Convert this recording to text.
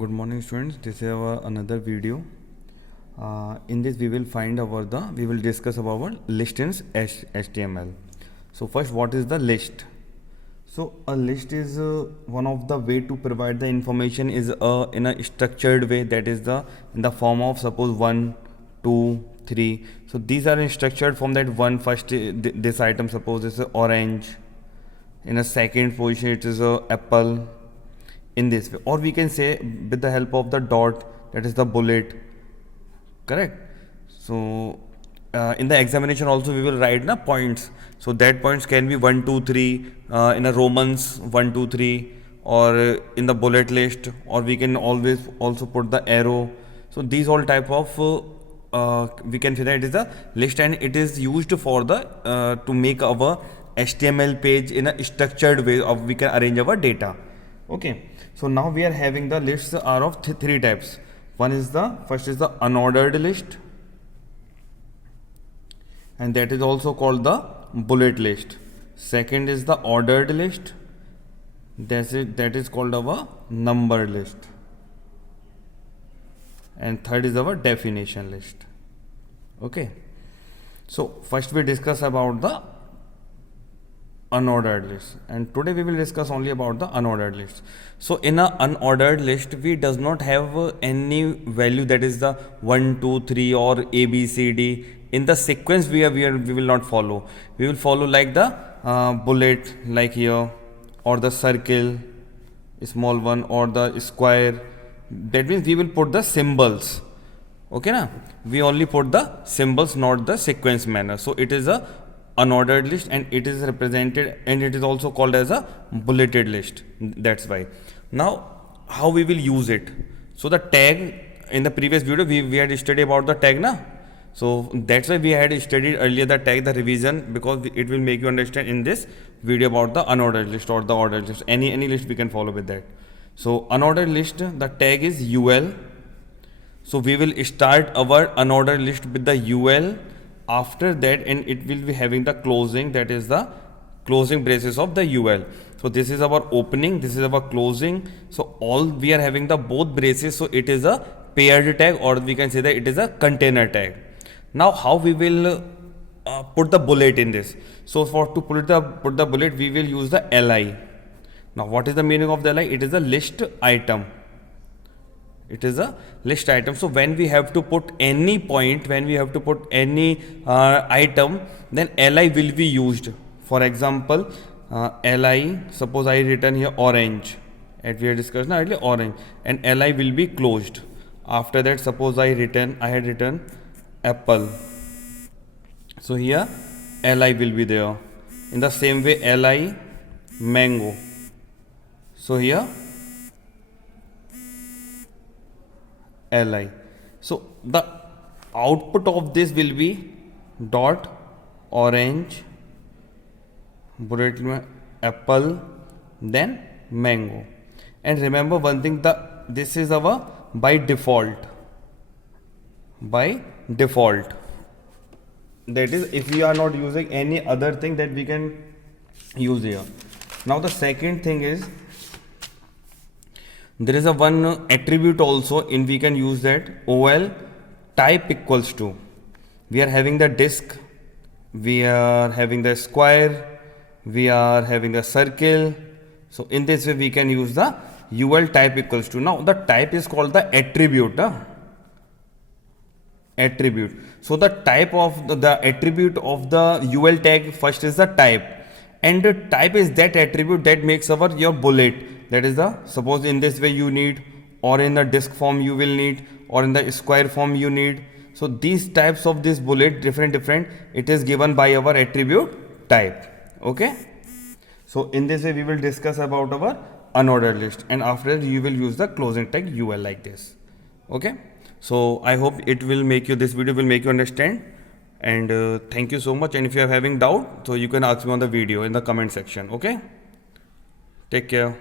Good morning students, this is our another video. In this we will discuss about list in HTML. So first, what is the list? So a list is one of the way to provide the information is in a structured way, that is in the form of suppose 1, 2, 3. So these are in structured form, that one first this item suppose is orange, in a second position it is a apple, in this way, or we can say with the help of the dot, that is the bullet, correct. So in the examination also we will write the points, so that points can be 1, 2, 3 in a Romans 1, 2, 3, or in the bullet list, or we can always also put the arrow. So these all type of we can say that it is a list, and it is used for the to make our HTML page in a structured way of we can arrange our data. Okay, so now we are having the lists are of three types. First is the unordered list, and that is also called the bullet list. Second is the ordered list, that is called our numbered list, and third is our definition list. Okay, so first we discuss about the unordered list, and today we will discuss only about the unordered list. So in a unordered list we does not have any value, that is the 1, 2, 3 or A, B, C, D. In the sequence we will not follow. We will follow like the bullet, like here, or the circle, small one, or the square. That means we will put the symbols. Okay, na? We only put the symbols, not the sequence manner. So it is a unordered list, and it is represented, and it is also called as a bulleted list. That's why. Now how we will use it? So the tag, in the previous video we had studied about the tag, na? So that's why we had studied earlier the tag, the revision, because it will make you understand in this video about the unordered list or the ordered list. Any list we can follow with that. So unordered list, the tag is UL. So we will start our unordered list with the UL. After that, and it will be having the closing, that is the closing braces of the UL. So this is our opening, this is our closing. So all we are having the both braces, so it is a paired tag, or we can say that it is a container tag. Now how we will put the bullet in this? So to put the bullet, we will use the LI. Now what is the meaning of the LI? It is a list item. It is a list item. So when we have to put any point, when we have to put any item, then LI will be used. For example, LI, suppose I written here orange, as we had discussed earlier, orange, and LI will be closed. After that, suppose I had written apple. So here LI will be there. In the same way, LI mango. So here LI. So the output of this will be dot orange, bullet apple, then mango. And remember one thing, this is our by default. By default. That is, if we are not using any other thing that we can use here. Now the second thing is, there is a one attribute also, in we can use that OL type equals to. We are having the disk, we are having the square, we are having the circle. So in this way we can use the UL type equals to. Now the type is called the attribute. Attribute. So the type of the attribute of the UL tag, first is the type, and the type is that attribute that makes your bullet. That is suppose in this way you need, or in the disk form you will need, or in the square form you need. So these types of this bullet, different, it is given by our attribute type. Okay. So in this way we will discuss about our unordered list, and after that you will use the closing tag UL like this. Okay. So I hope this video will make you understand, and thank you so much. And if you are having doubt, so you can ask me on the video in the comment section. Okay. Take care.